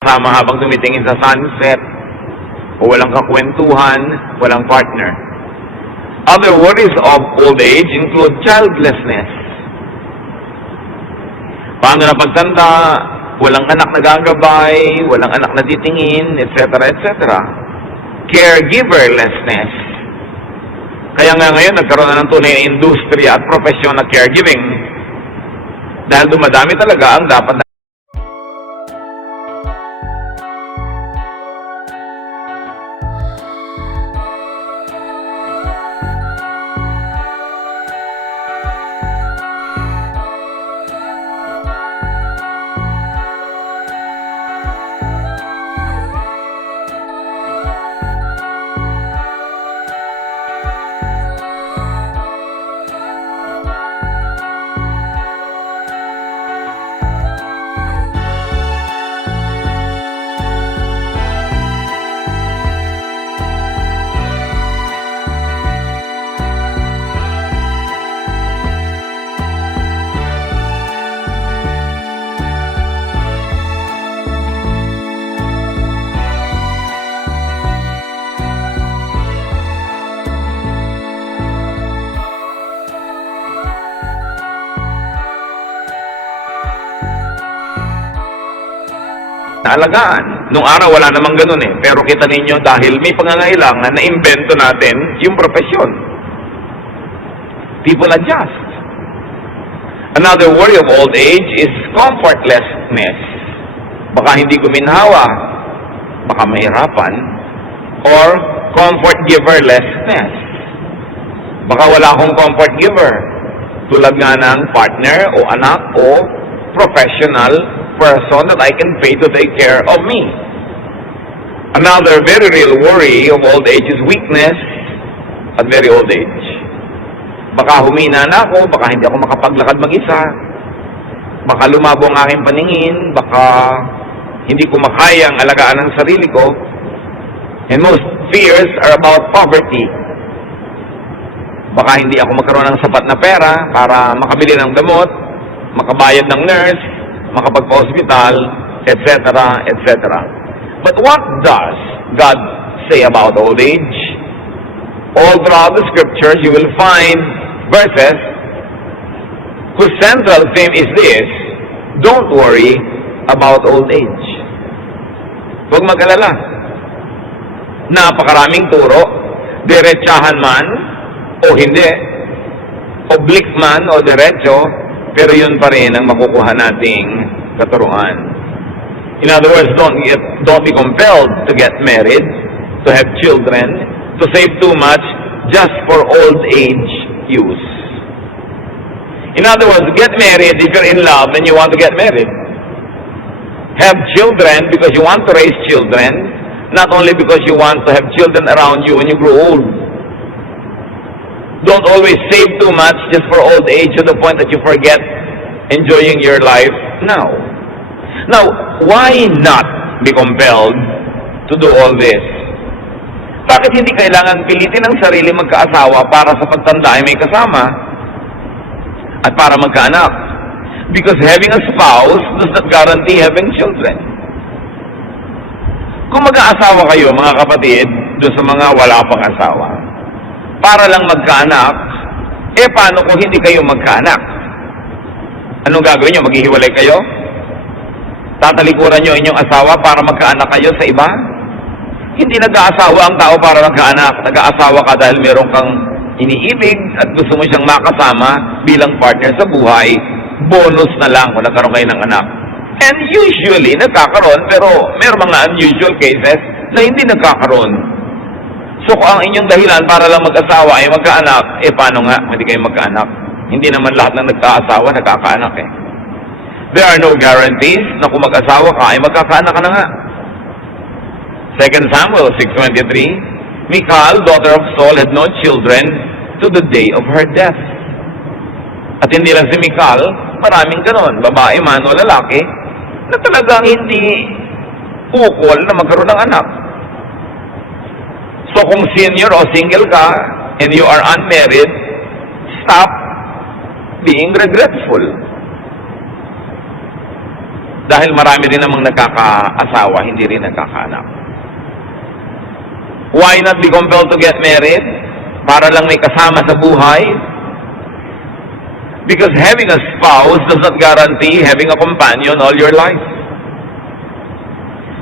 Kasama habang tumitingin sa sunset, o walang kakwentuhan, walang partner. Other worries of old age include childlessness. Paano na pagtanda, walang anak na gagabay, walang anak na titingin, etc., etc. Caregiverlessness. Kaya nga ngayon, nagkaroon na ng tunay na industriya at profesyon na caregiving dahil dumadami talaga ang dapat na alagaan. Nung araw wala namang ganun eh. Pero kita ninyo dahil may pangangailangan na imbento natin yung profesyon. People adjust. Another worry of old age is comfortlessness. Baka hindi guminhawa, baka mahirapan, or comfort giverlessness. Baka wala akong comfort giver. Tulad nga ng partner o anak o professional person that I can pay to take care of me. Another very real worry of old age is weakness at very old age. Baka humina na ako, baka hindi ako makapaglakad mag-isa, baka lumabo ang aking paningin, baka hindi ko makayang alagaan ang sarili ko. And most fears are about poverty. Baka hindi ako magkaroon ng sapat na pera para makabili ng gamot, makabayad ng nurse, makapagpa-hospital, etc., etc. But what does God say about old age? All throughout the scriptures, you will find verses whose central theme is this: don't worry about old age. Huwag mag-alala. Napakaraming turo, diretsahan man o hindi, oblique man o diretso, pero yun pa rin ang makukuha nating katuruan. In other words, don't be compelled to get married, to have children, to save too much just for old age use. In other words, get married if you're in love and you want to get married. Have children because you want to raise children, not only because you want to have children around you when you grow old. Don't always save too much just for old age to the point that you forget enjoying your life now. Now, why not be compelled to do all this? Bakit hindi kailangan pilitin ang sarili magkaasawa para sa pagtanda ay may kasama at para magkaanak? Because having a spouse does not guarantee having children. Kung mag-aasawa kayo, mga kapatid, doon sa mga wala pang asawa, para lang magkaanak, paano kung hindi kayo magkaanak? Anong gagawin nyo? Maghihiwalay kayo? Tatalikuran nyo inyong asawa para magkaanak kayo sa iba? Hindi nag-aasawa ang tao para magkaanak. Nag-aasawa ka dahil meron kang iniibig at gusto mo siyang makasama bilang partner sa buhay. Bonus na lang kung nagkaroon kayo ng anak. And usually, nagkakaroon, pero meron mga unusual cases na hindi nagkakaroon. So kung ang inyong dahilan para lang mag-asawa ay magkaanak, paano nga hindi kayo magkaanak? Hindi naman lahat ng nagkaasawa nagkakaanak eh. There are no guarantees na kung mag-asawa ka ay magkakaanak ka na nga. 2 Samuel 6:23, Michal, daughter of Saul, had no children to the day of her death. At hindi lang si Michal, maraming ganon, babae man o lalaki, na talagang hindi ukol na magkaroon ng anak. So kung senior o single ka, and you are unmarried, stop being regretful. Dahil marami rin namang nagkakaasawa, hindi rin nagkakaanak. Why not be compelled to get married? Para lang may kasama sa buhay? Because having a spouse does not guarantee having a companion all your life.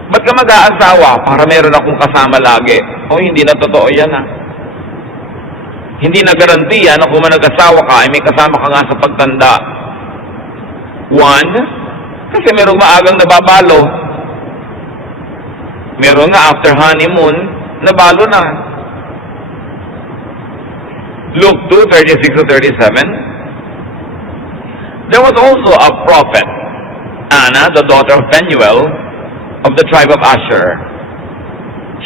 Ba't ka mag-aasawa? Para meron akong kasama lagi. O hindi na totoo yan Hindi na garantiya na kung nag-asawa ka ay may kasama ka nga sa pagtanda. One, kasi merong maagang nababalo. Meron nga after honeymoon, nabalo na. Luke 2:36-37. There was also a prophet, Anna, the daughter of Phanuel, of the tribe of Asher.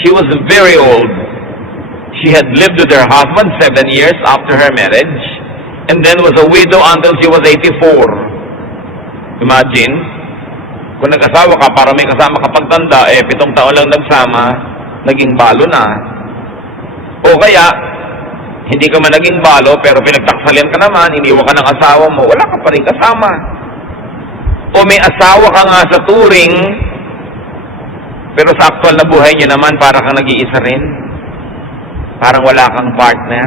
She was very old. She had lived with her husband 7 years after her marriage, and then was a widow until she was 84. Imagine, kung nag-asawa ka para may kasama ka pagtanda, 7 taon lang nagsama, naging balo na. O kaya, hindi ka man naging balo, pero pinagtaksalian ka naman, iniwan ka ng asawa mo, wala ka pa rin kasama. O may asawa ka nga sa turing, pero sa aktual na buhay niya naman, para kang nag-iisa rin. Parang wala kang partner.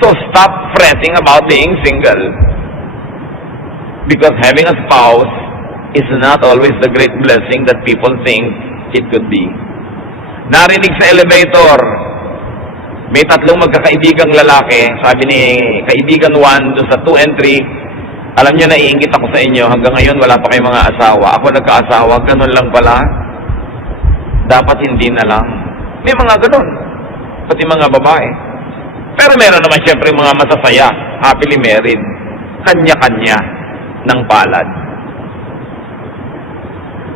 So stop fretting about being single. Because having a spouse is not always the great blessing that people think it could be. Narinig sa elevator, may 3 magkakaibigang lalaki, sabi ni kaibigan 1 doon sa 2 and 3, alam niyo, naiingit ako sa inyo, hanggang ngayon wala pa kayong mga asawa. Ako nagkaasawa, ganun lang pala. Dapat hindi na lang. May mga ganun, pati mga babae. Pero meron naman siyempre mga masasaya, happily married, kanya-kanya ng palad.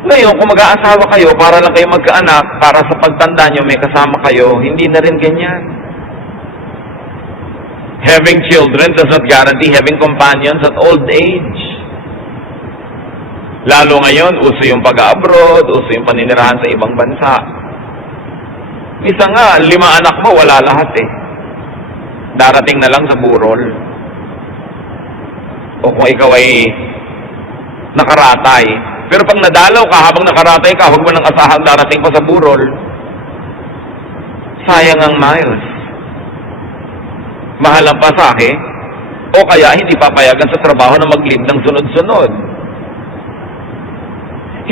Ngayon, kung mag-aasawa kayo, para lang kayo magkaanak, para sa pagtanda nyo may kasama kayo, hindi na rin ganyan. Having children does not guarantee having companions at old age. Lalo ngayon, uso yung pag-abroad, uso yung paninirahan sa ibang bansa. Isa nga, 5 anak mo, wala lahat Darating na lang sa burol. O kung ikaw ay nakaratay. Pero pag nadalaw ka, habang nakaratay ka, huwag mo nang asahan darating pa sa burol. Sayang ang miles. Mahal ang pasahe, o kaya hindi papayagan sa trabaho na mag-leave ng sunod-sunod.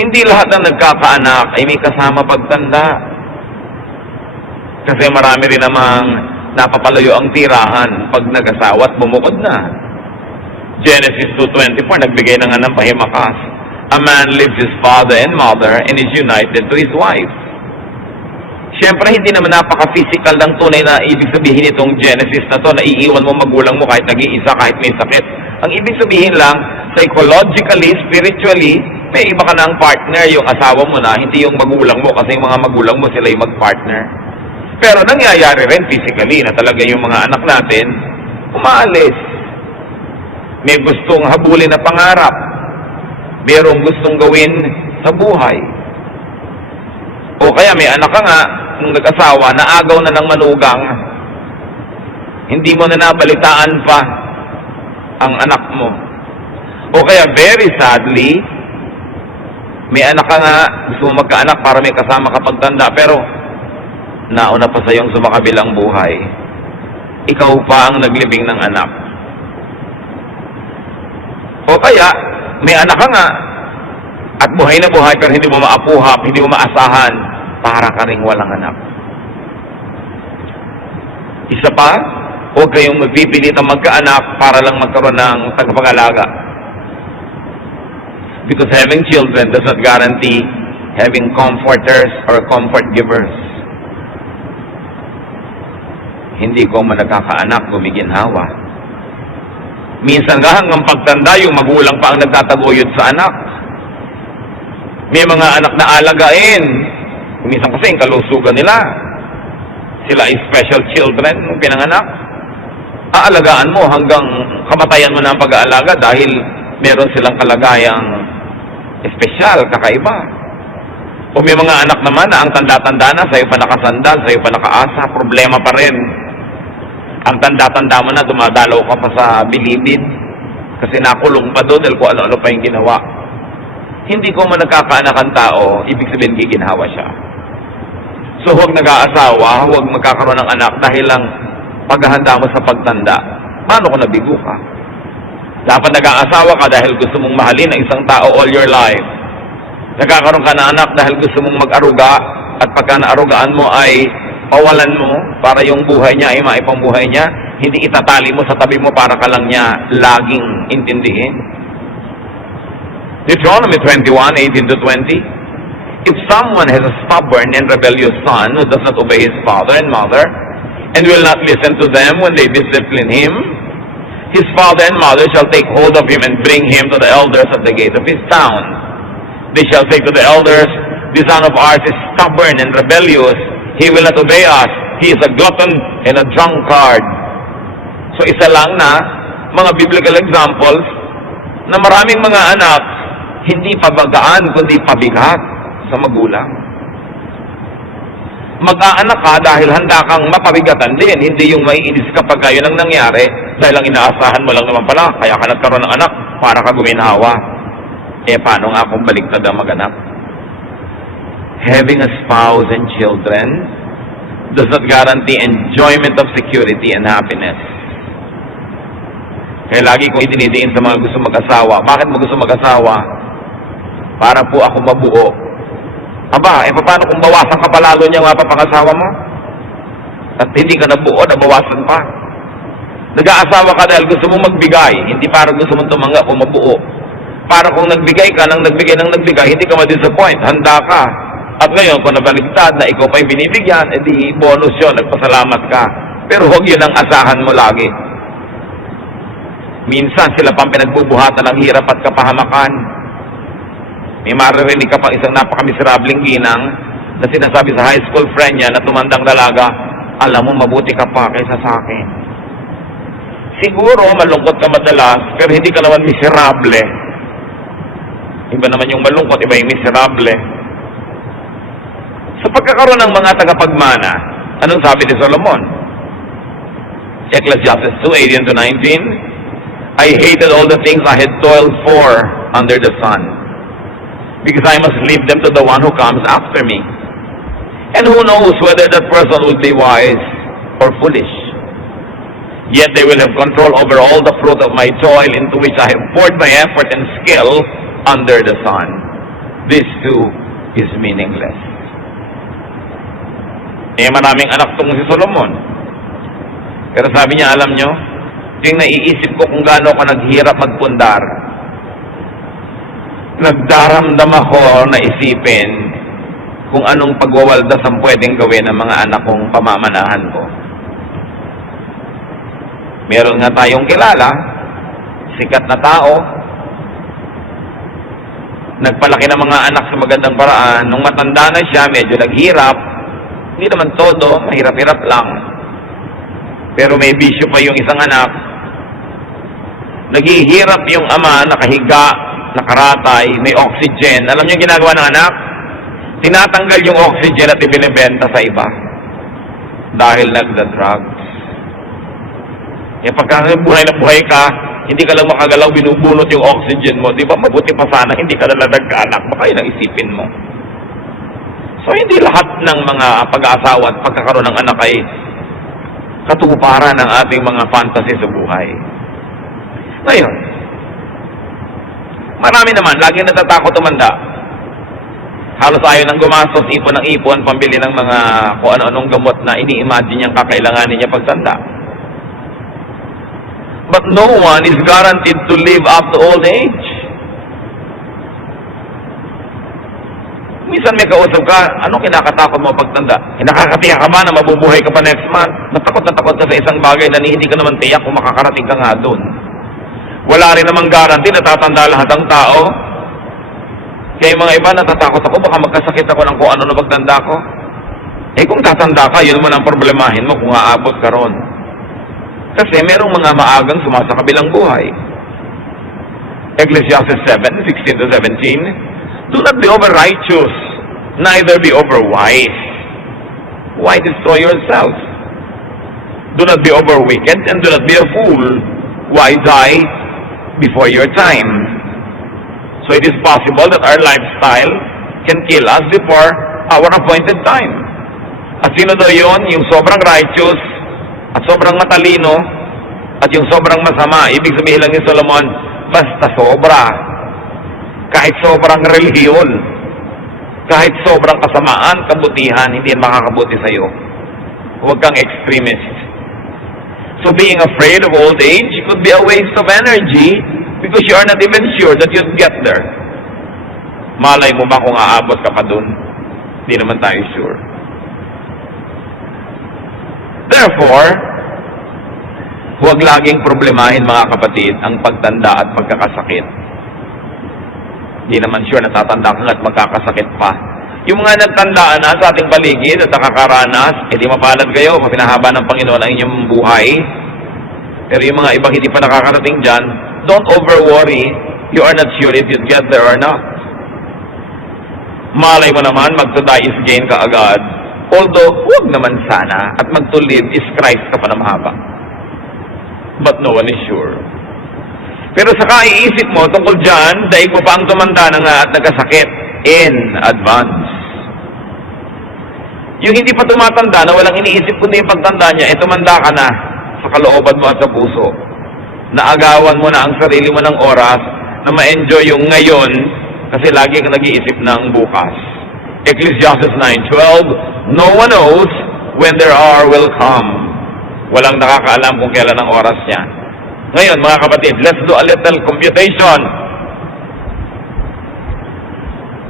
Hindi lahat ng nagkakaanak ay may kasama pagtanda. Kasi marami rin namang napapalayo ang tirahan pag nag-asawa at bumukod na. Genesis 2:24, nagbigay na nga ng pahimakas. A man leaves his father and mother and is united to his wife. Siyempre, hindi naman napaka-physical ng tunay na ibig sabihin itong Genesis na to, na iiwan mo magulang mo kahit nag-iisa, kahit may sakit. Ang ibig sabihin lang, psychologically, spiritually, may iba ka na ang partner, yung asawa mo na, hindi yung magulang mo, kasi yung mga magulang mo sila yung mag-partner. Pero nangyayari rin physically na talaga yung mga anak natin, umaalis. May gustong habulin na pangarap. Merong gustong gawin sa buhay. O kaya may anak ka nga, nung nag-asawa, naagaw na ng manugang. Hindi mo na nabalitaan pa ang anak mo. O kaya very sadly, may anak ka nga, gusto mo magkaanak para may kasama ka pagtanda, pero nauna pa sa iyong sumakabilang buhay. Ikaw pa ang naglibing ng anak. O kaya, may anak ka nga, at buhay na buhay, pero hindi mo maapuhap, hindi mo maasahan, para ka ring walang anak. Isa pa, huwag kayong magpipilit ang magkaanak para lang magkaroon ng tagapag-alaga. Because having children does not guarantee having comforters or comfort givers. Hindi ko man nagkakaanak, gumiginhawa. Minsan nga hanggang pagtanda, yung magulang pa ang nagtataguyod sa anak. May mga anak na alagain. Minsan kasi yung kalusugan nila. Sila ay special children nung pinanganak. Aalagaan mo hanggang kamatayan mo na ang pag-aalaga dahil meron silang kalagayang espesyal, kakaiba. O may mga anak naman na ang tanda-tanda na, sa'yo pa nakasandal, sa'yo pa nakaasa, problema pa rin. Ang tanda-tanda mo na, dumadalaw ka pa sa bilibid kasi nakulong pa doon dahil kung ano-ano pa yung ginawa. hindi ko man nagkakaanak ang tao, ibig sabihin giginhawa siya. So huwag nag-aasawa, huwag magkakaroon ng anak dahil lang paghahanda mo sa pagtanda. Paano kung nabigo ka? Dapat nag-aasawa ka dahil gusto mong mahalin ang isang tao all your life. Nagkakaroon ka ng anak dahil gusto mong mag-aruga at pagka naarugaan mo ay pawalan mo para yung buhay niya ay maipangbuhay niya. Hindi itatali mo sa tabi mo para ka lang niya laging intindihin. Deuteronomy 21:18-20. If someone has a stubborn and rebellious son who does not obey his father and mother and will not listen to them when they discipline him, his father and mother shall take hold of him and bring him to the elders at the gate of his town. They shall say to the elders, "This son of ours is stubborn and rebellious. He will not obey us. He is a glutton and a drunkard." So isa lang na mga biblical examples na maraming mga anak hindi pabagaan kundi pabigat sa magulang. Mag-aanak ka dahil handa kang mapabigatan din, hindi yung maiinis kapag yun ang nangyari dahil ang inaasahan mo lang naman pala, kaya ka nagkaroon ng anak para ka guminhawa. Paano nga kung baliktad ang mag-anak? Having a spouse and children does not guarantee enjoyment of security and happiness. Kaya lagi kong idinidiin sa mga gusto mag-asawa. Bakit mo gusto mag-asawa? Para po ako mabuo. Aba, paano kung bawasan ka palalo niya nga papangasawa mo? At hindi ka nabuo, nabawasan pa. Nag-aasawa ka dahil gusto mong magbigay, hindi para gusto mong tumanggap o mabuo. Para kung nagbigay ka, nang nagbigay, hindi ka ma-disappoint, handa ka. At ngayon, kung nabaligtad na ikaw pa'y binibigyan, edi bonus yun, nagpasalamat ka. Pero huwag yun ang asahan mo lagi. Minsan sila pang pinagbubuhatan ng hirap at kapahamakan. May maririnig ka pang isang napakamiserableng ginang na sinasabi sa high school friend niya na tumandang dalaga, "Alam mo, mabuti ka pa kaysa sa akin." Siguro, malungkot ka madalas, pero hindi ka naman miserable. Iba naman yung malungkot, iba yung miserable. Sa pagkakaroon ng mga tagapagmana, anong sabi ni Solomon? Ecclesiastes 2:18-19, "I hated all the things I had toiled for under the sun, because I must leave them to the one who comes after me. And who knows whether that person will be wise or foolish. Yet they will have control over all the fruit of my toil into which I have poured my effort and skill under the sun. This too is meaningless." Maraming anak tong si Solomon. Pero sabi niya, alam nyo, yung naiisip ko kung gaano ako naghirap magpundar. Nagdaramdam ako na isipin kung anong pagwawaldas ang pwedeng gawin ng mga anak kong pamamanahan ko. Meron nga tayong kilala, sikat na tao, nagpalaki ng mga anak sa magandang paraan. Nung matanda na siya, medyo naghirap. Hindi naman todo, mahirap-hirap lang. Pero may bisyo pa yung isang anak. Naghihirap yung ama, nakahiga, nakaratay, may oxygen. Alam niyo yung ginagawa ng anak? Tinatanggal yung oxygen at ibinibenta sa iba. Dahil nagda-drugs. Pagka buhay na buhay ka, hindi ka lang makagalaw, binubunot yung oxygen mo. Di ba? Mabuti pa sana, hindi ka na nagkaanak. Baka yun ang isipin mo. So, hindi lahat ng mga pag-aasawa at pagkakaroon ng anak ay katuparan ng ating mga fantasy sa buhay. Ngayon, marami naman, laging natatakot tumanda. Halos ayaw nang gumastos, ipon ng ipon, pambili ng mga kung ano-anong gamot na ini-imagine niyang kakailanganin niya pagtanda. But no one is guaranteed to live up to old age. Minsan may kausap ka, anong kinakatakot mo pagtanda? Nakakatiyak ka ba na mabubuhay ka pa next month? Natakot ka sa isang bagay na hindi ka naman tiyak kung makakarating ka nga doon. Wala rin namang guarantee na tatanda lahat ng tao. Kaya mga iba natatakot ako, baka magkasakit ako ng kung ano na pagtanda ko. Kung tatanda ka, yun naman ang problemahin mo kung aabot ka ron. Kasi merong mga maagang sumasakabilang buhay. Ecclesiastes 7:16-17, "Do not be over-righteous, neither be over-wise. Why destroy yourself? Do not be over-wicked, and do not be a fool. Why die before your time?" So it is possible that our lifestyle can kill us before our appointed time. At sino daw yun? Yung sobrang righteous at sobrang matalino at yung sobrang masama. Ibig sabihin lang ni Solomon, basta sobra. Kahit sobrang relihiyon, kahit sobrang kasamaan, kabutihan, hindi yan makakabuti sa'yo. Huwag kang extremist. So being afraid of old age could be a waste of energy because you are not even sure that you'd get there. Malay mo ba kung aabot ka pa dun? Hindi naman tayo sure. Therefore, huwag laging problemahin mga kapatid ang pagtanda at pagkakasakit. Hindi naman sure natatanda ka at magkakasakit pa. Yung mga nagtandaan na sa ating paligid at nakakaranas, di mapalad kayo, pinahaba ng Panginoon ang inyong buhay. Pero yung mga ibang hindi pa nakakarating dyan, don't over-worry. You are not sure if you'd get there or not. Malay mo naman, mag-to-die is gain ka agad. Although, huwag naman sana. At mag-to-live is Christ ka pa na mahaba. But no one is sure. Pero sa kaiisip mo, tungkol dyan, daig mo pa ang tumanda na nga at nagkasakit in advance. Yung hindi pa tumatanda na walang iniisip kundi yung pagtanda niya, tumanda ka na sa kalooban mo at sa puso. Naagawan mo na ang sarili mo ng oras na ma-enjoy yung ngayon kasi lagi kang nag-iisip ng bukas. Ecclesiastes 9:12, no one knows when their hour will come. Walang nakakaalam kung kailan ang oras niya. Ngayon, mga kapatid, let's do a little computation.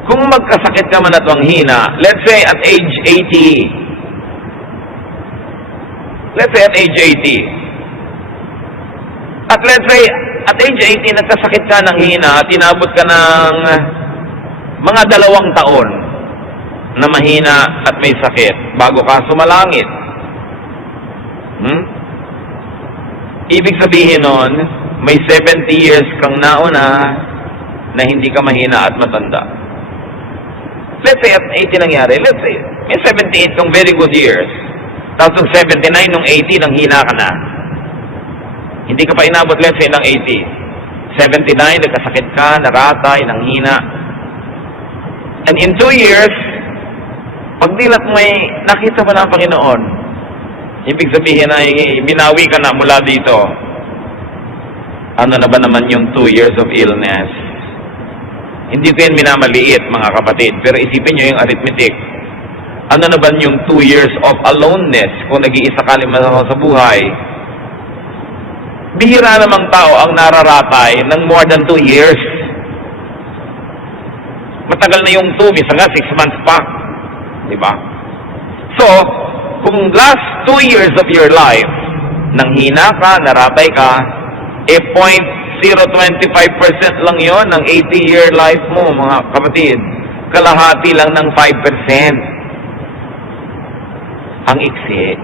Kung magkasakit ka man at manghina, let's say at age 80. Let's say at age 80. At let's say at age 80, nagkasakit ka ng hina at inabot ka ng mga 2 taon na mahina at may sakit bago ka sumalangit. Ibig sabihin nun, may 70 years kang nauna na hindi ka mahina at matanda. Let's say at 80 nangyari, let's say, may 78 kang very good years. Tapos yung 79 nung 80, nang hina ka na. Hindi ka pa inabot, let's say, ng 80. 79, nagkasakit ka, naratay, nang hina. And in 2 years, pagdilat may nakita mo na ang Panginoon, ibig sabihin ay binawi ka na mula dito. Ano na ba naman yung 2 years of illness? Hindi ko yan minamaliit, mga kapatid. Pero isipin nyo yung arithmetic. Ano na ba yung 2 years of aloneness kung nag-iisa ka sa buhay? Bihira namang tao ang nararatay ng more than 2 years. Matagal na yung 2, minsan nga 6 months pa. Diba? So, kung last 2 years of your life, nang hina ka, naratay ka, 0.025% lang yon ng 80-year life mo, mga kapatid. Kalahati lang ng 5%. Ang iksi.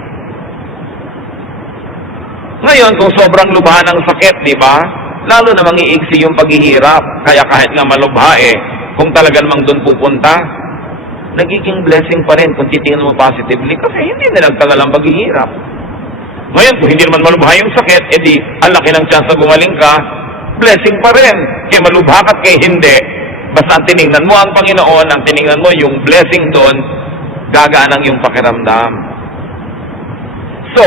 Ngayon, kung sobrang lubha ng sakit, di ba? Lalo namang iiksi yung paghihirap. Kaya kahit nga malubha kung talaga namang doon pupunta, nagiging blessing pa rin kung titingnan mo positively kasi hindi na nagtagal ang paghihirap. Ngayon, kung hindi naman malubha yung sakit, edi, ang laki ng chance na gumaling ka, blessing pa rin. Kaya malubha ka at kaya hindi. Basta ang tinignan mo ang Panginoon, ang tinignan mo yung blessing doon, gagaan ang yung pakiramdam. So,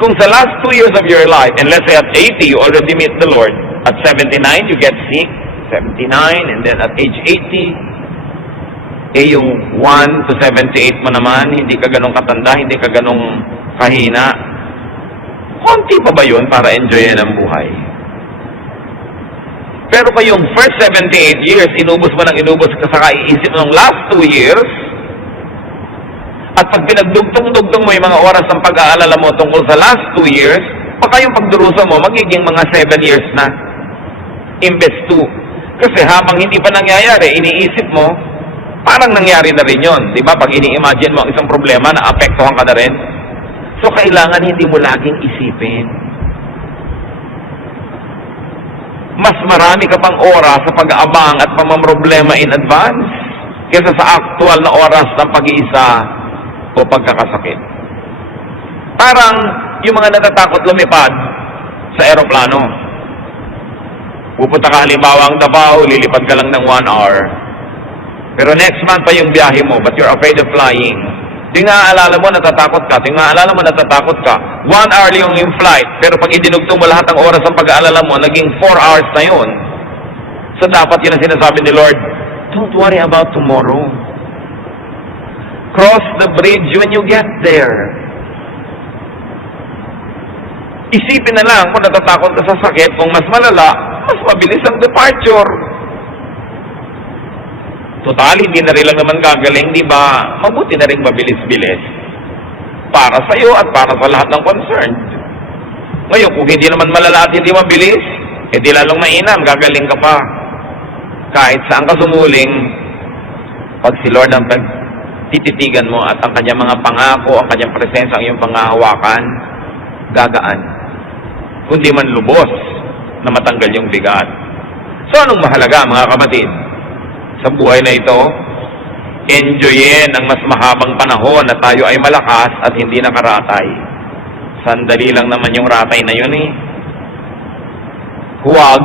kung sa last 2 years of your life, and let's say at 80, you already meet the Lord. At 79, you get sick. 79, and then at age 80, yung 1 to 78 mo naman, hindi ka ganong katanda, hindi ka ganong kahina. Konti pa ba yun para enjoyin ang buhay? Pero pa yung first 78 years, inubos mo ng inubos ka sa kaiisip ng last 2 years, at pag pinagdugtong-dugtong mo yung mga oras ng pag-aalala mo tungkol sa last 2 years, baka yung pagdurusa mo magiging mga 7 years na. Imbes 2. Kasi habang hindi pa nangyayari, iniisip mo, parang nangyari na rin yun. Di ba? Pag ini-imagine mo ang isang problema, naapektuhan ka na rin. So, kailangan hindi mo laging isipin. Mas marami ka pang oras sa pag-aabang at pamamroblema in advance kaysa sa actual na oras ng pag-iisa o pagkakasakit. Parang yung mga natatakot lumipad sa eroplano. Pupunta ka halimbawa ang Davao, lilipad ka lang ng 1 hour. Pero next month pa yung biyahe mo, but you're afraid of flying. Yung naaalala mo, natatakot ka. Yung naaalala mo, natatakot ka. 1 hour yung flight. Pero pag idinugtong mo lahat ng oras ng pag-aalala mo, naging 4 hours na yun. So dapat yun ang sinasabi ni Lord, don't worry about tomorrow. Cross the bridge when you get there. Isipin na lang kung natatakot ka sa sakit, kung mas malala, mas mabilis ang departure. Total, hindi na rin lang naman gagaling, di ba? Mabuti na rin mabilis-bilis. Para sa iyo at para sa lahat ng concerned. Ngayon, kung hindi naman malala at hindi mabilis, di lalong mainam, gagaling ka pa. Kahit saan ka sumuling, pag si Lord ang tititigan mo at ang kanyang mga pangako, ang kanyang presensya, ang iyong pangahawakan, gagaan. Kundi man lubos na matanggal yung bigat. So, anong mahalaga, mga kapatid? Sa buhay na ito, enjoyin ang mas mahabang panahon na tayo ay malakas at hindi nakaratay. Sandali lang naman yung ratay na yun eh. Huwag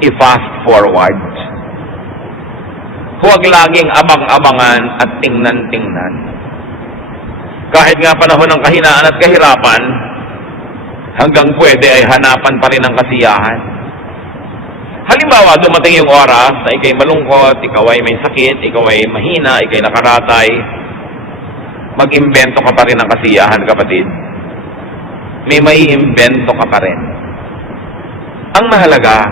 i-fast forward. Huwag laging abang-abangan at tingnan-tingnan. Kahit nga panahon ng kahinaan at kahirapan, hanggang pwede ay hanapan pa rin ang kasiyahan. Halimbawa, dumating yung oras na ikay malungkot, ikaw ay may sakit, ikaw ay mahina, ikay nakaratay, mag-imbento ka pa rin ng kasiyahan, kapatid. May imbento ka pa rin. Ang mahalaga,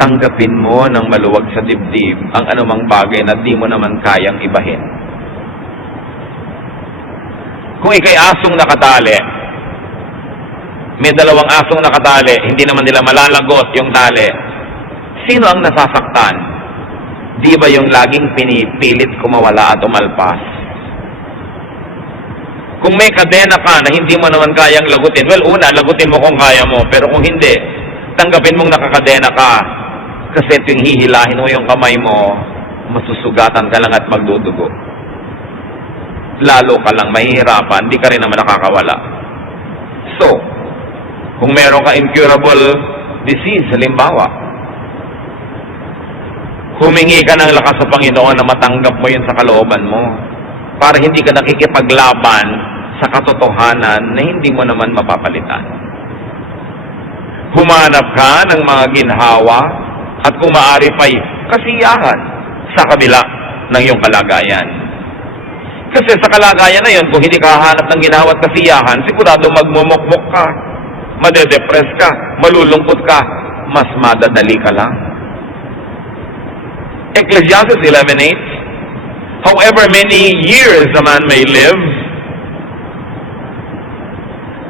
tanggapin mo ng maluwag sa dibdib ang anumang bagay na di mo naman kayang ibahin. Kung ikay asong nakatali, may 2 asong nakatali, hindi naman nila malalagot yung tali. Sino ang nasasaktan? Di ba yung laging pinipilit kumawala at umalpas? Kung may kadena ka na hindi mo naman kayang lagutin, well, una, lagutin mo kung kaya mo. Pero kung hindi, tanggapin mong nakakadena ka. Kasi tuwing hihilahin mo yung kamay mo, masusugatan ka lang at magdudugo. Lalo ka lang mahihirapan, di ka rin naman nakakawala. So, kung meron ka incurable disease, halimbawa, humingi ka ng lakas sa Panginoon na matanggap mo yun sa kalooban mo para hindi ka nakikipaglaban sa katotohanan na hindi mo naman mapapalitan. Humanap ka ng mga ginhawa at kung maaari pa'y kasiyahan sa kabila ng iyong kalagayan. Kasi sa kalagayan na yun, kung hindi ka hahanap ng ginhawa at kasiyahan, sigurado magmumukmuk ka, madedepress ka, malulungkot ka, mas madadali ka lang. Ecclesiastes 11:8, however many years a man may live,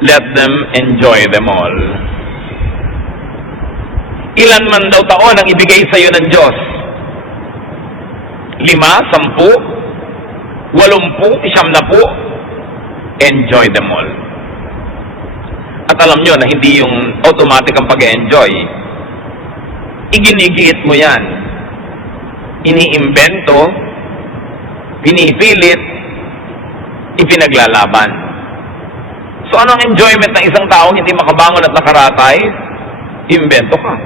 let them enjoy them all. Ilan man daw taon ang ibigay sa iyo ng Diyos? 5, 10, 80, 90, enjoy them all. At alam nyo na hindi yung automatic ang pag-enjoy. Iginigiit mo yan. Iniimbento, pinipilit, ipinaglalaban. So anong enjoyment ng isang taong hindi makabangon at nakaratay? Imbento ka.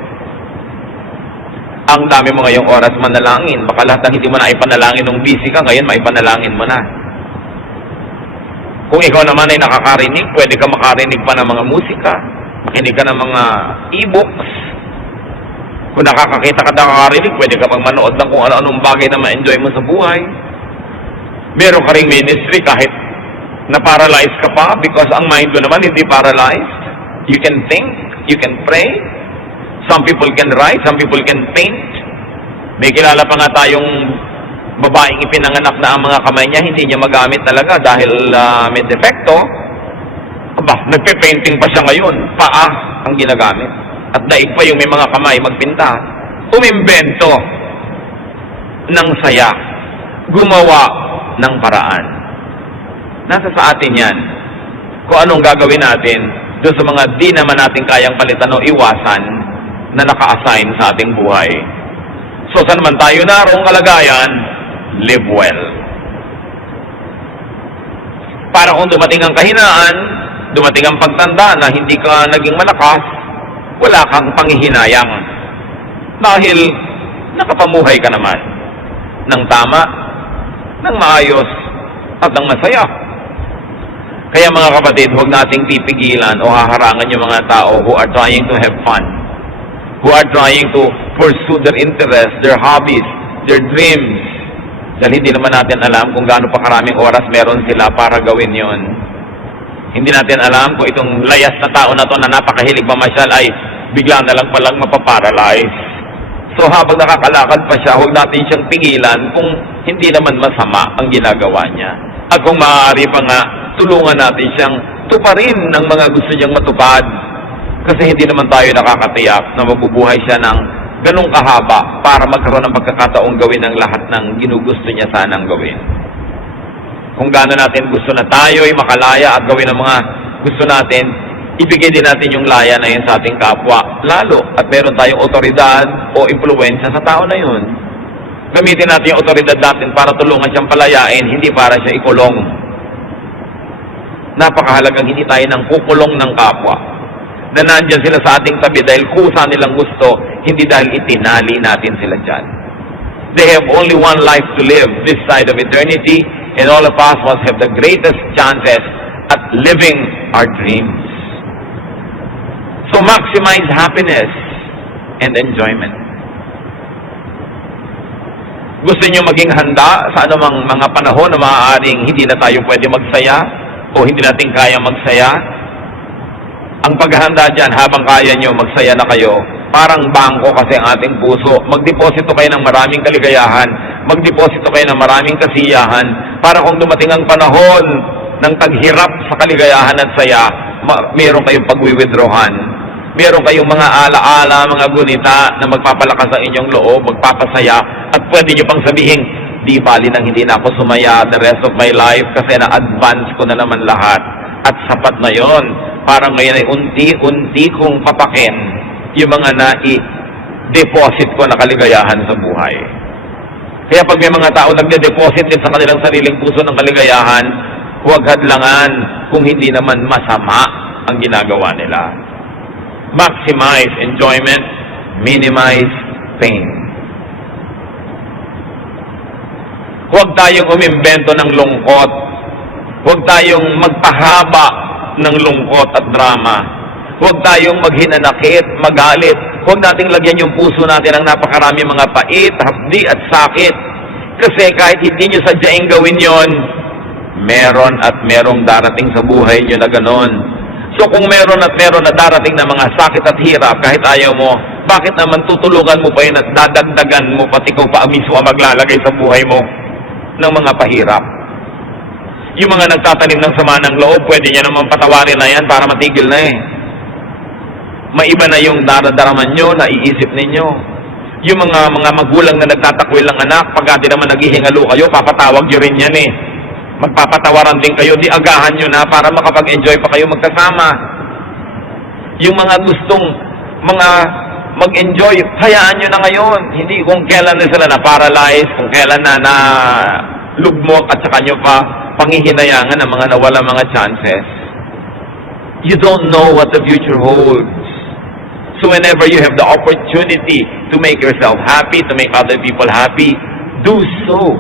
Ang dami mo ngayong oras manalangin. Baka lahat ng hindi mo na ipanalangin nung busy ka, ngayon maipanalangin mo na. Kung ikaw naman ay nakakarinig, pwede ka makarinig pa ng mga musika, makinig ka ng mga e-books. Kung nakakakita ka nakakarinig, pwede ka magmanood ng kung ano-anong bagay na ma-enjoy mo sa buhay. Meron ka ring ministry kahit na-paralyze ka pa because ang mind mo naman hindi paralyzed. You can think, you can pray. Some people can write, some people can paint. May kilala pa nga tayong babaeng ipinanganak na ang mga kamay niya, hindi niya magamit talaga dahil may defekto. Aba, nagpe-painting pa siya ngayon. Paa ang ginagamit. At daig pa yung may mga kamay magpinta. Umimbento ng saya. Gumawa ng paraan. Nasa sa atin yan. Kung anong gagawin natin doon sa mga di naman natin kayang palitan o iwasan na naka-assign sa ating buhay. So, saan man tayo naroong kalagayan, live well. Para kung dumating ang kahinaan, dumating ang pagtanda na hindi ka naging malakas, wala kang panghihinayang. Dahil nakapamuhay ka naman ng tama, ng maayos, at ng masaya. Kaya mga kapatid, huwag nating pipigilan o haharangan yung mga tao who are trying to have fun, who are trying to pursue their interests, their hobbies, their dreams. Dahil hindi naman natin alam kung gaano pa karaming oras meron sila para gawin yon. Hindi natin alam kung itong layas na tao na to na napakahilig mamasyal ay bigla na lang palang mapaparalyze. So habang nakakalakad pa siya, huwag natin siyang pigilan kung hindi naman masama ang ginagawa niya. At kung maaari pa nga, tulungan natin siyang tuparin ng mga gusto niyang matupad. Kasi hindi naman tayo nakakatiyak na mabubuhay siya ng ganong kahaba para magkaroon ng pagkakataong gawin ang lahat ng ginugusto niya sanang gawin. Kung gaano natin gusto na tayo ay makalaya at gawin ang mga gusto natin, ibigay din natin yung laya na yun sa ating kapwa. Lalo at meron tayong otoridad o impluwensya sa tao na yun. Gamitin natin yung otoridad natin para tulungan siyang palayain, hindi para siya ikulong. Napakahalagang hindi tayo nang kukulong ng kapwa. Na nandyan sila sa ating tabi dahil kusa nilang gusto, hindi dahil itinali natin sila dyan. They have only one life to live this side of eternity, and all of us must have the greatest chances at living our dreams. So maximize happiness and enjoyment. Gusto niyo maging handa sa anumang mga panahon na maaaring hindi na tayo pwede magsaya o hindi natin kaya magsaya? Ang paghahanda dyan, habang kaya nyo, magsaya na kayo. Parang bangko kasi ang ating puso. Magdeposito kayo ng maraming kaligayahan. Magdeposito kayo ng maraming kasiyahan. Para kung dumating ang panahon ng taghirap sa kaligayahan at saya, meron kayong pag-withdrawhan. Meron kayong mga alaala, mga gunita na magpapalakas ang inyong loob, magpapasaya, at pwede nyo pang sabihin, di bali nang hindi na ako sumaya the rest of my life kasi na-advance ko na naman lahat. At sapat na yon. Para ngayon ay unti-unti kong papakin yung mga nai-deposit ko na kaligayahan sa buhay. Kaya pag may mga tao nagde-deposit din sa kanilang sariling puso ng kaligayahan, huwag hadlangan kung hindi naman masama ang ginagawa nila. Maximize enjoyment, minimize pain. Huwag tayong umimbento ng lungkot. Huwag tayong magpahaba ng lungkot at drama. Huwag tayong maghinanakit, magalit. Huwag nating lagyan yung puso natin ng napakarami mga pait, hapdi at sakit. Kasi kahit hindi nyo sadyaing gawin yon, meron at merong darating sa buhay nyo na ganon. So kung meron at meron na darating na mga sakit at hirap, kahit ayaw mo, bakit naman tutulungan mo pa yun at dadagdagan mo pati ikaw pa mismo ang maglalagay sa buhay mo ng mga pahirap? Yung mga nagtatanim ng sama ng loob, pwede niya naman patawarin na yan para matigil na eh. Maiba na yung daradaraman nyo, naiisip ninyo. Yung mga magulang na nagtatakwil ng anak, pagka di naman naghihingalo kayo, papatawag nyo rin yan eh. Magpapatawaran din kayo, di agahan nyo na para makapag-enjoy pa kayo magkasama. Yung mga gustong mag-enjoy, hayaan nyo na ngayon. Hindi kung kailan na sila na-paralyze, kung kailan na lugmok at saka nyo pa panghihinayangan ng mga nawala mga chances. You don't know what the future holds. So whenever you have the opportunity to make yourself happy, to make other people happy, do so.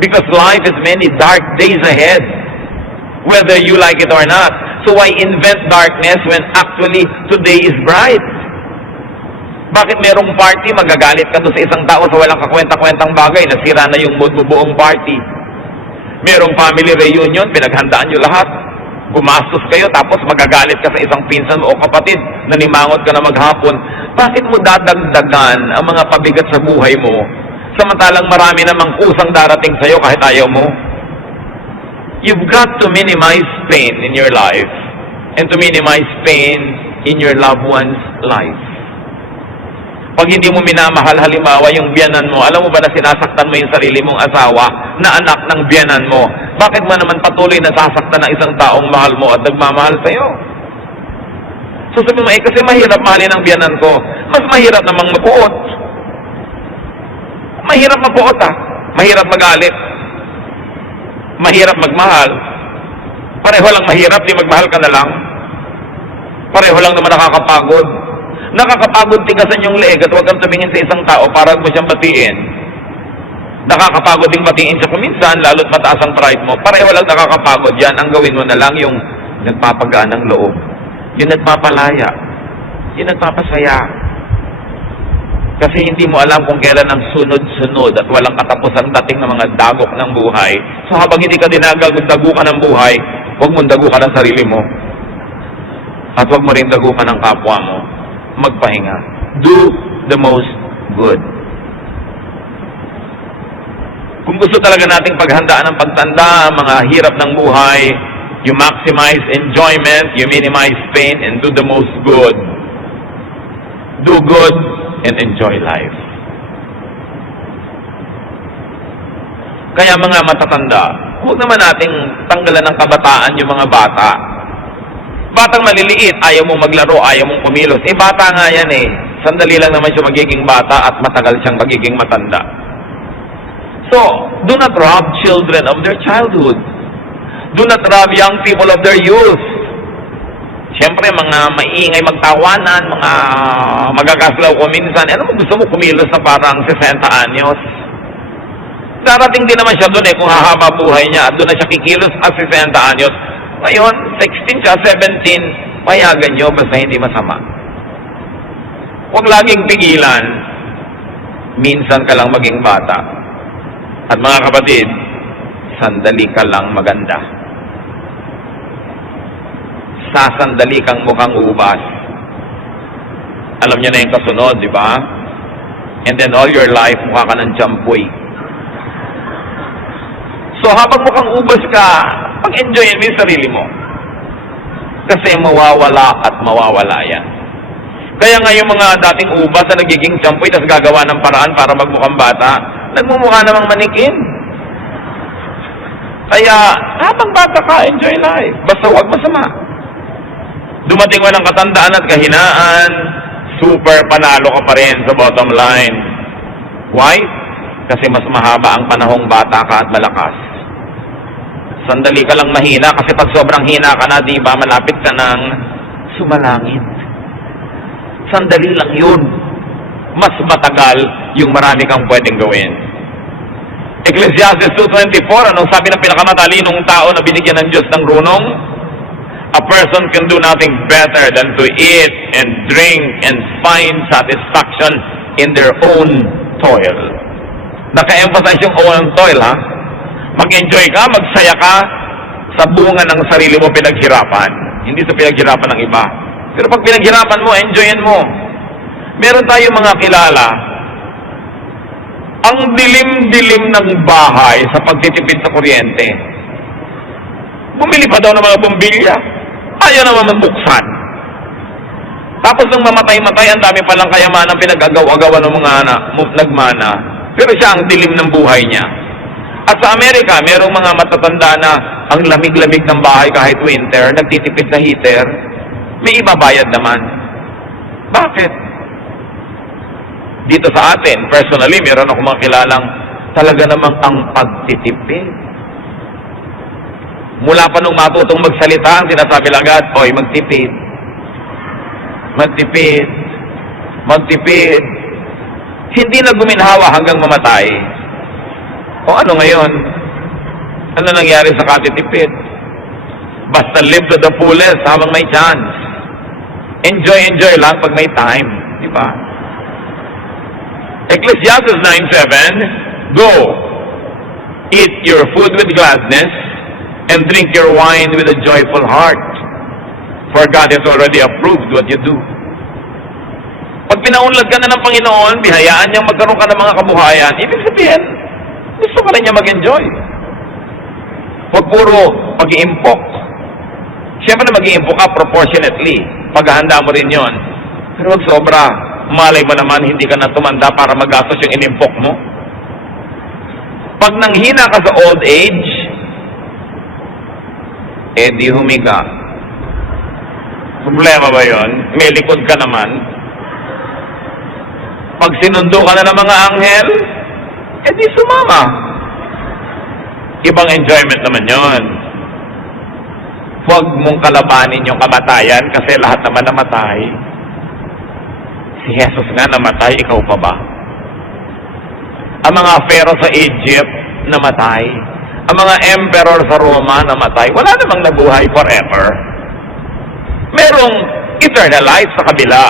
Because life has many dark days ahead, whether you like it or not. So why invent darkness when actually today is bright? Bakit merong party, magagalit ka doon sa isang tao sa walang kakwenta-kwentang bagay, nasira na yung mood mo buong party. Merong family reunion, pinaghandaan nyo lahat. Gumastos kayo, tapos magagalit ka sa isang pinsan mo o kapatid, nanimangot ka na maghapon. Bakit mo dadagdagan ang mga pabigat sa buhay mo, samantalang marami namang kusang darating sa'yo kahit ayaw mo? You've got to minimize pain in your life and to minimize pain in your loved one's life. Pag hindi mo minamahal halimbawa yung biyanan mo, alam mo ba na sinasaktan mo yung sarili mong asawa na anak ng biyanan mo? Bakit mo naman patuloy na sasaktan ng isang taong mahal mo at nagmamahal sa'yo? So sabi mo, kasi mahirap mahalin ang biyanan ko. Mas mahirap namang mapuot. Mahirap mapuot Mahirap magalit. Mahirap magmahal. Pareho lang mahirap, di magmahal ka na lang. Pareho lang naman nakakapagod. Nakakapagod tigasan yung leeg at huwag kang tumingin sa isang tao para mo siyang batiin. Nakakapagod ding batiin siya kuminsan, lalo't mataas ang pride mo. Pareho lang nakakapagod yan. Ang gawin mo na lang yung nagpapagaan ng loob. Yung nagpapalaya. Yung nagpapasaya. Kasi hindi mo alam kung kailan ang sunod-sunod at walang katapusang dating ng mga dagok ng buhay. So habang hindi ka dinagdagukan ng buhay, huwag mong dagukan ang sarili mo. At huwag mo rin dagukan ang kapwa mo. Magpahinga. Do the most good. Kung gusto talaga nating paghandaan ng pagtanda, mga hirap ng buhay, you maximize enjoyment, you minimize pain, and do the most good. Do good and enjoy life. Kaya mga matatanda, huwag naman nating tanggalan ng kabataan yung mga bata. Batang maliliit, ayaw mong maglaro, ayaw mong kumilos. Bata nga yan eh. Sandali lang naman siya magiging bata at matagal siyang magiging matanda. So, do not rob children of their childhood. Do not rob young people of their youth. Siyempre, mga maingay magtawanan, mga magagaslaw ko minsan. Ano mo gusto mo kumilos na parang 60 anyos? Darating din naman siya doon kung hahaba buhay niya at doon na siya kikilos at 60 anyos. Ngayon, 16 siya, 17, payagan nyo basta hindi masama. Huwag laging pigilan. Minsan ka lang maging bata. At mga kapatid, sandali ka lang maganda. Sasandali kang mukhang ubas. Alam niyo na yung kasunod, di ba? And then all your life, mukha ka ng champoy. So habang mukhang ubas ka, pag-enjoyin mo yung sarili mo. Kasi mawawala at mawawala yan. Kaya nga yung mga dating ubas na nagiging champoy, tapos gagawa ng paraan para magmukhang bata, nagmumukha namang manikin. Kaya habang bata ka, enjoy life. Basta huwag masama. Dumating mo ng katandaan at kahinaan, super panalo ka pa rin sa bottom line. Why? Kasi mas mahaba ang panahong bata ka at malakas. Sandali ka lang mahina kasi pag sobrang hina ka na, di ba, malapit ka ng sumalangit. Sandali lang yun. Mas matagal yung marami kang pwedeng gawin. Ecclesiastes 2:24, anong sabi ng pinakamatalinong tao na binigyan ng Diyos ng runong? A person can do nothing better than to eat and drink and find satisfaction in their own toil. Naka-emphasize yung own toil, ha? Mag-enjoy ka, magsaya ka sa bunga ng sarili mo pinaghirapan. Hindi sa pinaghirapan ng iba. Pero pag pinaghirapan mo, enjoyin mo. Meron tayong mga kilala, ang dilim-dilim ng bahay sa pagtitipid sa kuryente. Bumili pa daw ng mga bombilya. Ayaw naman mabuksan. Tapos nung mamatay-matay, ang dami palang kayamanang pinag-agaw-agawan ng mga nagmana. Pero siya ang dilim ng buhay niya. At sa Amerika, merong mga matatanda na ang lamig-lamig ng bahay kahit winter, nagtitipid sa heater, may ibabayad naman. Bakit? Dito sa atin, personally, meron ako mga kilalang talaga namang ang pagtitipid. Mula pa nung matutong magsalita, ang sinasabi lang agad, oy, magtipid. Magtipid. Magtipid. Hindi na guminhawa hanggang mamatay. O ano ngayon? Ano nangyari sa katitipid? Basta live to the fullest habang may chance. Enjoy lang pag may time. Di ba? Ecclesiastes 9:7, Go, eat your food with gladness, and drink your wine with a joyful heart, for God has already approved what you do. Pag pinaunlad ka na ng Panginoon, bihayaan niyang magkaroon ka ng mga kabuhayan, ibig sabihin, gusto ka na niya mag-enjoy. Huwag puro pag-iimpok. Siyempre mag-iimpok ka proportionately. Paghahanda mo rin yon. Pero huwag sobra. Malay mo naman, hindi ka na tumanda para magastos yung inimpok mo. Pag nanghina ka sa old age, di humiga. Problema ba yon? May likod ka naman. Pag sinundo ka na ng mga anghel, di sumama. Ibang enjoyment naman yon. Huwag mong kalabanin yung kamatayan kasi lahat naman namatay. Si Jesus nga namatay, ikaw pa ba? Ang mga pharaoh sa Egypt, namatay. Ang mga emperor sa Roma, namatay. Wala namang nabuhay forever. Merong eternal life sa kabila.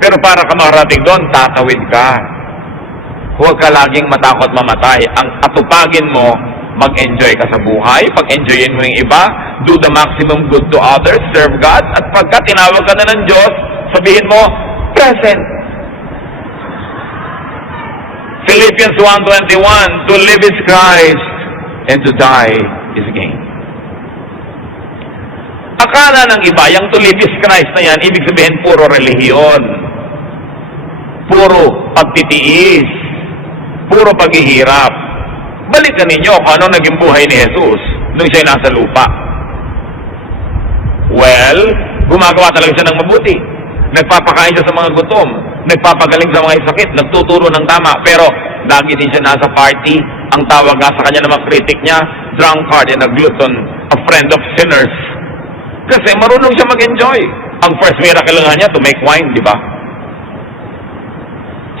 Pero para ka makarating doon, tatawid ka. Huwag ka laging matakot mamatay. Ang atupagin mo, mag-enjoy ka sa buhay, pag-enjoyin mo yung iba, do the maximum good to others, serve God, at pagka tinawag ka na ng Diyos, sabihin mo, present. Philippians 1:21, to live is Christ, and to die is gain. Akala ng iba, yung to live is Christ na yan, ibig sabihin puro relihiyon, puro pagtitiis, puro paghihirap. Balikan ninyo kung ano naging buhay ni Jesus nung siya nasa lupa. Well, gumagawa talaga siya ng mabuti. Nagpapakain siya sa mga gutom, nagpapagaling sa mga sakit, nagtuturo ng tama, pero lagi din siya nasa party. Ang tawag nga sa kanya ng mga critic niya, drunkard and a glutton, a friend of sinners. Kasi marunong siya mag-enjoy. Ang first miracle nga niya, to make wine, di ba?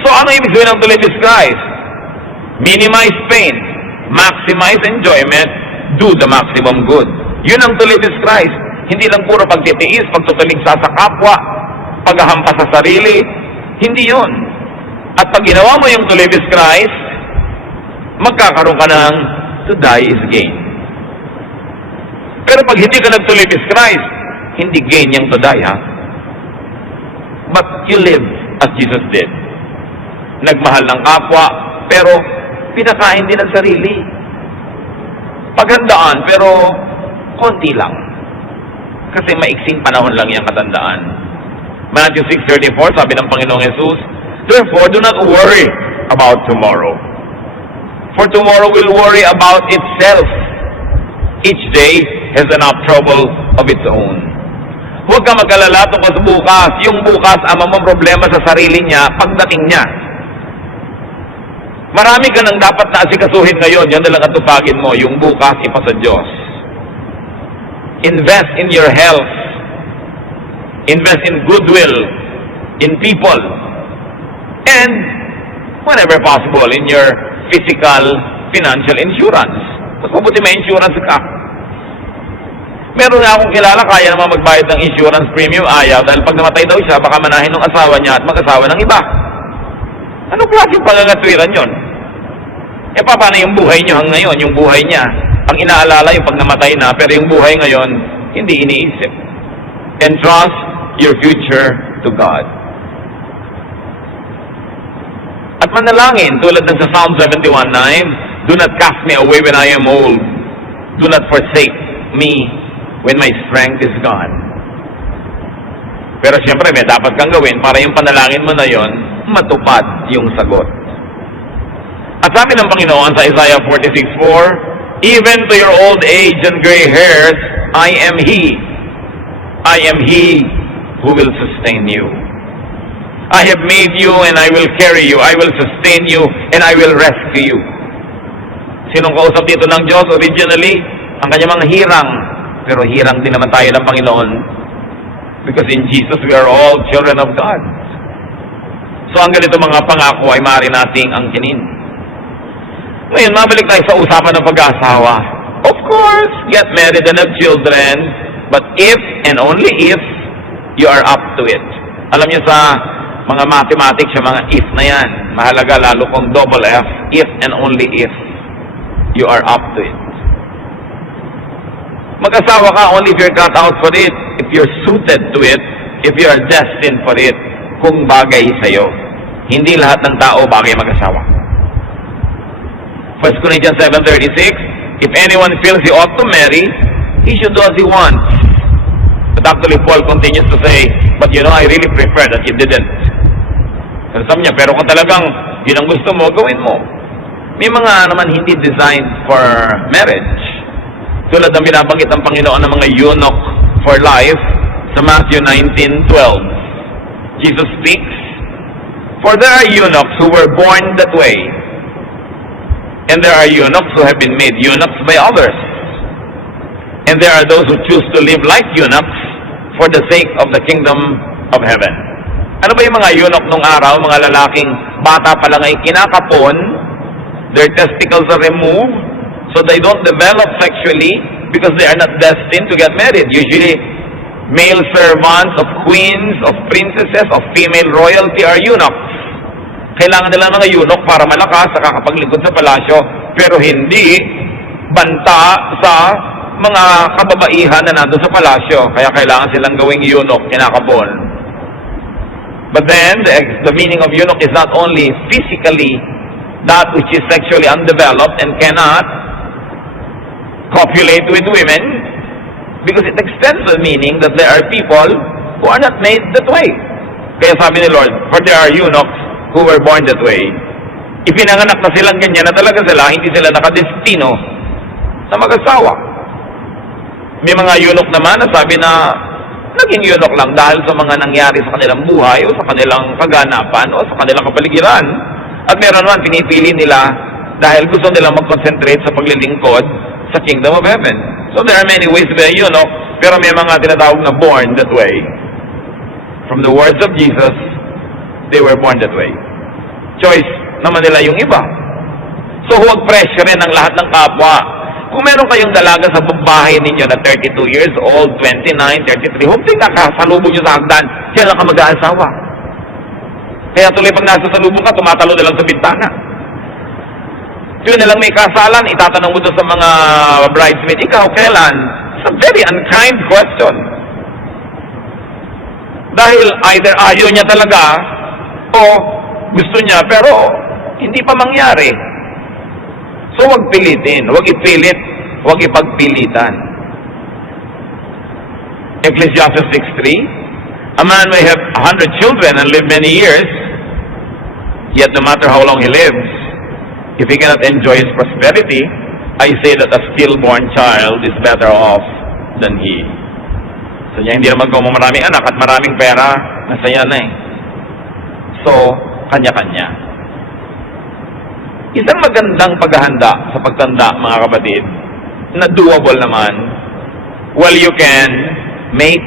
So ano ibig sabihin ng to live is Christ? Minimize pain, maximize enjoyment, do the maximum good. Yun ang to live is Christ. Hindi lang puro pagtitiis, pagtutuligsa sa kapwa, paghahampas sa sarili. Hindi yun. At pag ginawa mo yung to live is Christ, magkakaroon ka ng to die is gain. Pero pag hindi ka nag to live is Christ, hindi gain yung to die, ha? But you live as Jesus did. Nagmahal ng kapwa, pero pinakain din ang sarili. Paghandaan, pero konti lang. Kasi maiksing panahon lang yung katandaan. Matthew 6:34, sabi ng Panginoong Jesus, therefore, do not worry about tomorrow. For tomorrow will worry about itself. Each day has enough trouble of its own. Huwag ka mag-alala tungkol sa bukas. Yung bukas, ang mga problema sa sarili niya, pagdating niya. Marami ka nang dapat na asikasuhin ngayon, yan na lang atupagin mo, yung bukas ipa sa Diyos. Invest in your health. Invest in goodwill, in people. And, whenever possible, in your physical, financial insurance. Mas mabuti may insurance ka. Meron nga akong kilala, kaya naman magbayad ng insurance premium, ayaw, dahil pag namatay daw siya, baka manahin ng asawa niya at mag-asawa ng iba. Ano klaseng pangangatwiran yun? E paano yung buhay niyo hanggang ngayon? Yung buhay niya, ang inaalala yung pag namatay na, pero yung buhay ngayon, hindi iniisip. Entrust your future to God. At manalangin, tulad ng sa Psalm 71:9, do not cast me away when I am old. Do not forsake me when my strength is gone. Pero siyempre, may dapat kang gawin para yung panalangin mo na yon matupad yung sagot. At sabi ng Panginoon sa Isaiah 46:4, even to your old age and gray hairs, I am He. I am He who will sustain you. I have made you and I will carry you. I will sustain you and I will rescue you. Sinong kausap dito ng Diyos originally? Ang kanyang mga hirang. Pero hirang din naman tayo ng Panginoon. Because in Jesus we are all children of God. So ang ganito mga pangako ay maaari nating angkinin. Ngayon, mabalik tayo sa usapan ng pag-aasawa. Of course, get married and have children, but if and only if you are up to it. Alam niyo sa mga mathematics, yung mga if na yan, mahalaga lalo kung double F, if and only if you are up to it. Mag-asawa ka only if you're cut out for it, if you're suited to it, if you are destined for it, kung bagay sa'yo. Hindi lahat ng tao bagay mag-asawa. 1 Corinthians 7:36, if anyone feels he ought to marry, he should do as he wants. But actually, Paul continues to say, but you know, I really prefer that you didn't. Sabi niya, pero kung talagang yun ang gusto mo, gawin mo. May mga naman hindi designed for marriage. Tulad ng binabanggit ng Panginoon ng mga eunuch for life sa Matthew 19:12. Jesus speaks, for there are eunuchs who were born that way, and there are eunuchs who have been made eunuchs by others. And there are those who choose to live like eunuchs for the sake of the kingdom of heaven. Ano ba yung mga eunuch nung araw? Mga lalaking bata pa lang ay kinakapon, their testicles are removed, so they don't develop sexually because they are not destined to get married. Usually, male servants of queens, of princesses, of female royalty are eunuchs. Kailangan nila mga eunuch para malakas sa kakapaglingkod sa palasyo, pero hindi banta sa mga kababaihan na nandun sa palasyo. Kaya kailangan silang gawing eunuch, kinakapon. But then, the meaning of eunuch is not only physically that which is sexually undeveloped and cannot copulate with women, because it extends the meaning that there are people who are not made that way. Kaya sabi ni Lord, for there are eunuchs who were born that way. Ipinanganak na silang ganyan na talaga sila, hindi sila nakadestino na mag-asawa. May mga eunuch naman na sabi na naging eunuch lang dahil sa mga nangyari sa kanilang buhay o sa kanilang kaganapan o sa kanilang kapaligiran. At meron naman pinipili nila dahil gusto nilang mag-concentrate sa paglilingkod sa kingdom of heaven. So there are many ways to be a eunuch, pero may mga tinatawag na born that way. From the words of Jesus, they were born that way. Choice naman nila yung iba. So huwag pressure rin ang lahat ng kapwa. Kung meron kayong dalaga sa bahay ninyo na 32 years old, 29, 33, huwag din nakasalubong nyo sa hagdan, siya lang ka mag-aasawa. Kaya tuloy pag nasa salubong ka, tumatalo na lang sa bintana. Yun na lang may kasalan, itatanong mo doon sa mga bridesmaid, ikaw, kailan? It's a very unkind question. Dahil either ayaw niya talaga, o gusto niya, pero hindi pa mangyari. So wag pilitin, wag ipilit, wag ipagpilitan. Ecclesiastes 6:3, a man may have 100 children and live many years, yet no matter how long he lives, if he cannot enjoy his prosperity, I say that a stillborn child is better off than he. So niya hindi naman kung maraming anak at maraming pera, nasaya na eh. So, kanya-kanya. Isang magandang paghahanda sa pagtanda, mga kapatid, na doable naman, well, you can make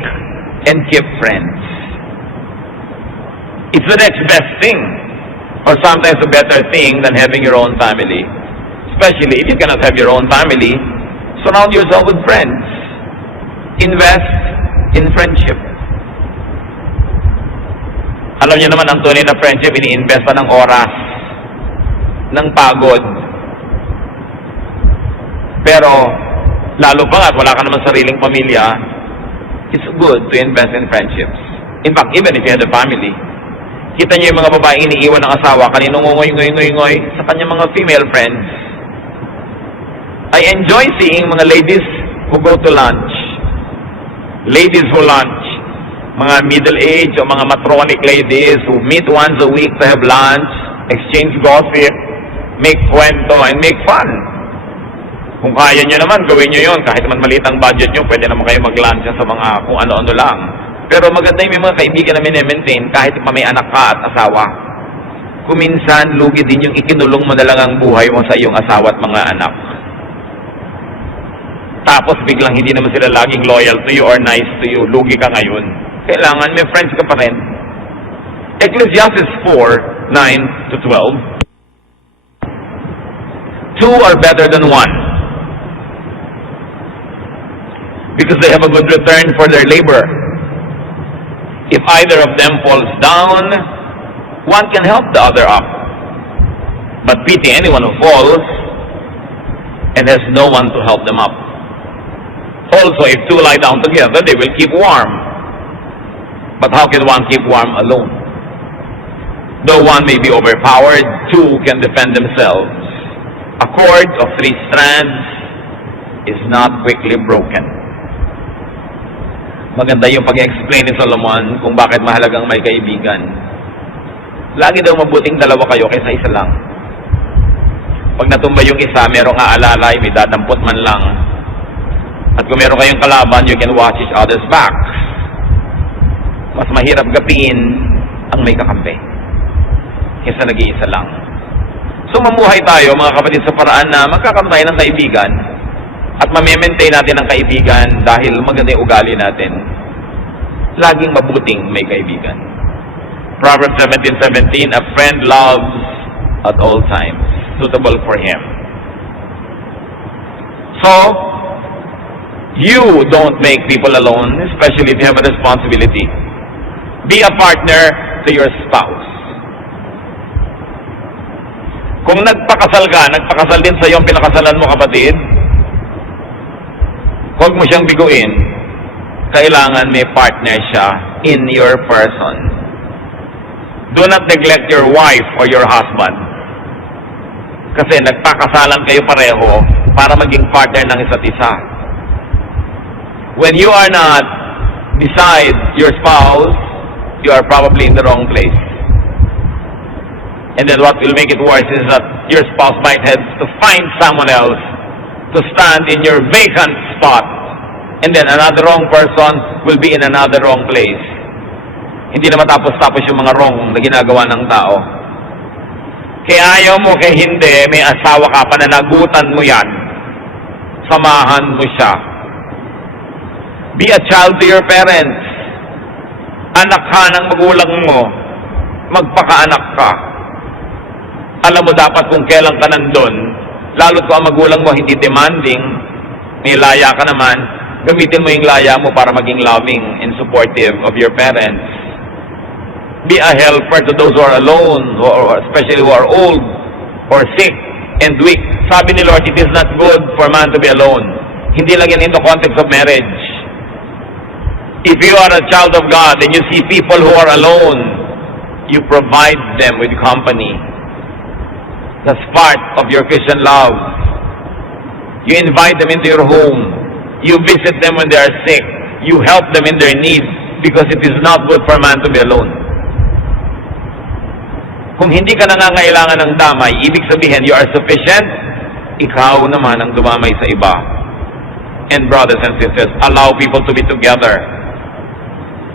and keep friends. It's the next best thing, or sometimes a better thing than having your own family. Especially if you cannot have your own family, surround yourself with friends. Invest in friendship. Alam niyo naman, ang tunay na friendship, ini-invest pa ng oras, ng pagod. Pero, lalo pa nga, wala ka naman sariling pamilya, it's good to invest in friendships. In fact, even if you had a family, kita niyo yung mga babae iniiwan ng asawa, kaninong ngoy sa kanyang mga female friends. I enjoy seeing mga ladies who go to lunch. Ladies who lunch. Mga middle-aged o mga matronic ladies who meet once a week to have lunch, exchange gossip, make kwento, and make fun. Kung kaya nyo naman, gawin nyo yun. Kahit naman maliit ang budget nyo, pwede naman kayo mag-lunch sa mga kung ano-ano lang. Pero maganda yung may mga kaibigan na minemaintain kahit pa may anak ka at asawa. Kung minsan, lugi din yung ikinulong mo na lang ang buhay mo sa iyong asawa at mga anak. Tapos biglang hindi naman sila laging loyal to you or nice to you. Lugi ka ngayon. Kailangan may friends ka pa rin. Ecclesiastes 4:9-12. Two are better than one, because they have a good return for their labor. If either of them falls down, one can help the other up. But pity anyone who falls and has no one to help them up. Also, if two lie down together, they will keep warm. But how can one keep warm alone? Though one may be overpowered, two can defend themselves. A cord of 3 strands is not quickly broken. Maganda yung pag-explain ni Solomon kung bakit mahalagang may kaibigan. Lagi daw mabuting dalawa kayo kaysa isa lang. Pag natumba yung isa, merong aalalay, may dadampot man lang. At kung meron kayong kalaban, you can watch each other's backs. Mas mahirap gapiin ang may kakampi kaysa nag-iisa lang. So mamuhay tayo, mga kapatid, sa paraan na magkakaroon tayo ng kaibigan at ma-maintain natin ang kaibigan dahil maganda yung ugali natin, laging mabuting may kaibigan. Proverbs 17:17, a friend loves at all times, suitable for him. So, you don't make people alone, especially if you have a responsibility. Be a partner to your spouse. Kung nagpakasal ka, nagpakasal din sa iyo ang pinakasalan mo, kapatid, huwag mo siyang biguin. Kailangan may partner siya in your person. Do not neglect your wife or your husband. Kasi nagpakasalan kayo pareho para maging partner ng isa't isa. When you are not beside your spouse, you are probably in the wrong place. And then what will make it worse is that your spouse might have to find someone else to stand in your vacant spot. And then another wrong person will be in another wrong place. Hindi na matapos-tapos yung mga wrong na ginagawa ng tao. Kaya ayaw mo, kaya hindi, may asawa ka, pananagutan mo yan. Samahan mo siya. Be a child to your parents. Anak ka ng magulang mo. Magpakaanak ka. Alam mo dapat kung kailan ka nandun, lalo't kung ang magulang mo hindi demanding, may laya ka naman, gamitin mo yung laya mo para maging loving and supportive of your parents. Be a helper to those who are alone, or especially who are old, or sick, and weak. Sabi ni Lord, it is not good for man to be alone. Hindi lang yan in the context of marriage. If you are a child of God and you see people who are alone, you provide them with company. That's part of your Christian love. You invite them into your home. You visit them when they are sick. You help them in their needs because it is not good for man to be alone. Kung hindi ka nangangailangan ng damay, ibig sabihin you are sufficient, ikaw naman ang dumamay sa iba. And brothers and sisters, allow people to be together.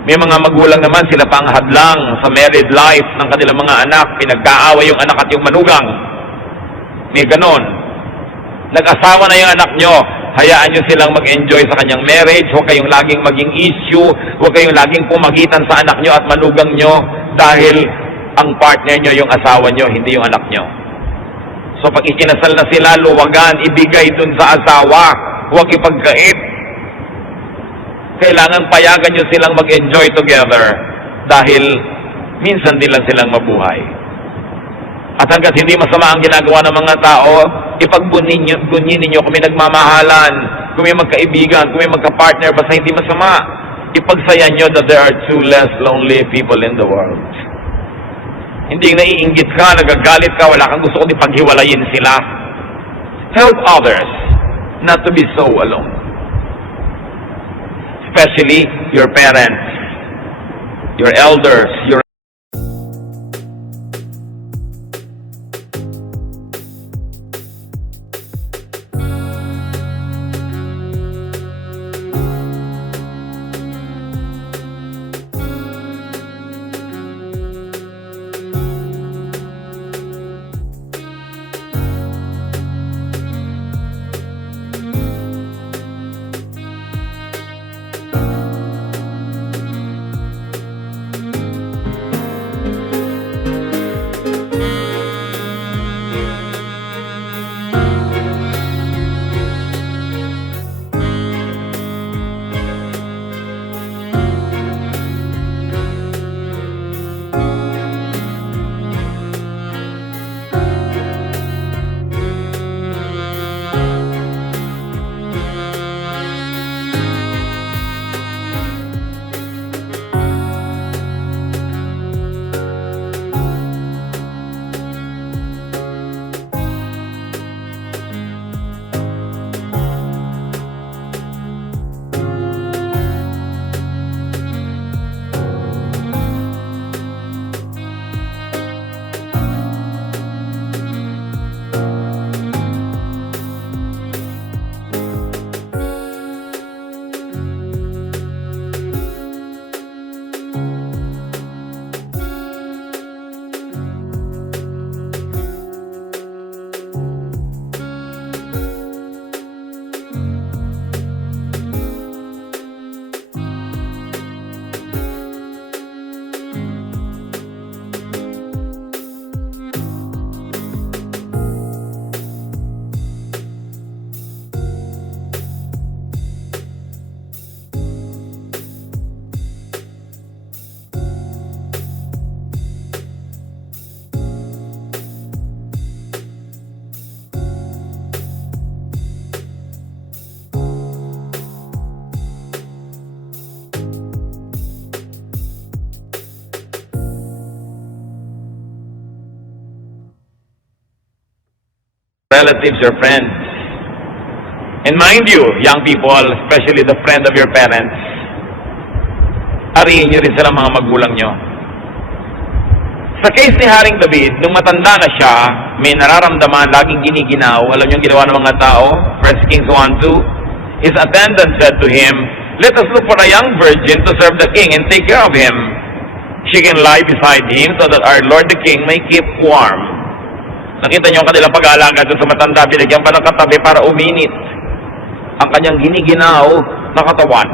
May mga magulang naman, sila pang hadlang sa married life ng kanilang mga anak. Pinagkaaway yung anak at yung manugang. May ganon. Nag-asawa na yung anak nyo, hayaan nyo silang mag-enjoy sa kanyang marriage. Huwag kayong laging maging issue. Huwag kayong laging pumagitan sa anak nyo at manugang nyo dahil ang partner nyo yung asawa nyo, hindi yung anak nyo. So pag ikinasal na sila, luwagan, ibigay dun sa asawa. Huwag ipagkait. Kailangan payagan nyo silang mag-enjoy together dahil minsan din lang silang mabuhay. At hanggat hindi masama ang ginagawa ng mga tao, ipagbunyin ninyo kung may nagmamahalan, kung may magkaibigan, kung may magka-partner, basta hindi masama. Ipagsayan nyo that there are two less lonely people in the world. Hindi naiinggit ka, nagagalit ka, wala kang gusto kundi paghiwalayin sila. Help others not to be so alone. Especially your parents, your elders, your relatives, your friends. And mind you, young people, especially the friend of your parents, ariin nyo rin sila mga magulang nyo. Sa case ni Haring David, nung matanda na siya, may nararamdaman, laging giniginaw. Alam niyo ang ginawa ng mga tao? 1 Kings 1:2. His attendant said to him, "Let us look for a young virgin to serve the king and take care of him. She can lie beside him so that our Lord the king may keep warm." Nakita niyo ang kanilang pag-aalaga doon sa matanda, binigyan pa ng katabi para uminit ang kanyang giniginaw na katawan.